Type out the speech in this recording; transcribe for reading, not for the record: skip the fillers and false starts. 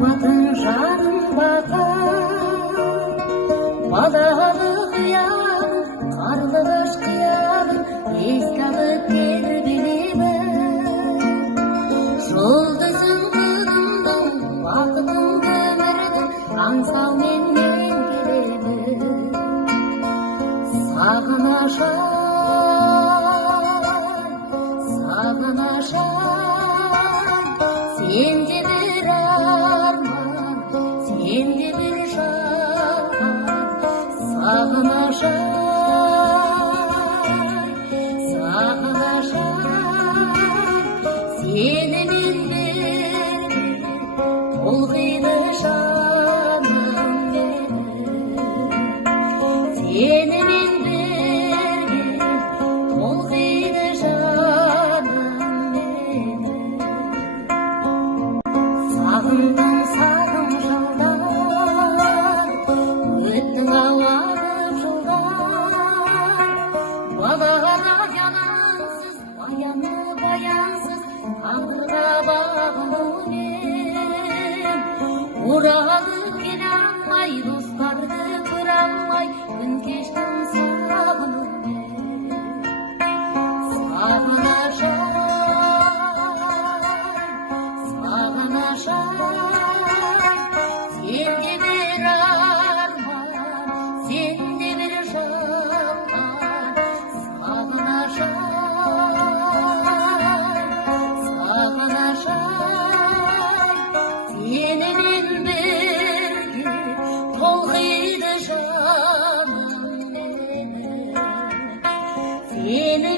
махаббатың жаным бақыт, балалы қиялым, қарлығаш қиялым еске алып тербелемін. Жұлдызым күнімдің, бақытым өмірдің, аңсаумен мен келемін. Сағынышым, сағынышым, сенде бір арман, сенде бір жалған. Сағынышым, сағынышым, сені мен берген толқиды жаным менің. Сені мен берген толқиды жаным менің. Сағындым сағым жылдар, өттің ауанып жылдар. Балаға янансыз, баяны баянсыз, тағдырға бағынумен. Оралып келе алмай, достарды көре алмай, күн кештім сағынумен. Сағынышым, сағынышым, сенде бір арман, сенде бір жалған. Сағынышым, сағынышым, сені мен бірге толқиды жаным менің. Сені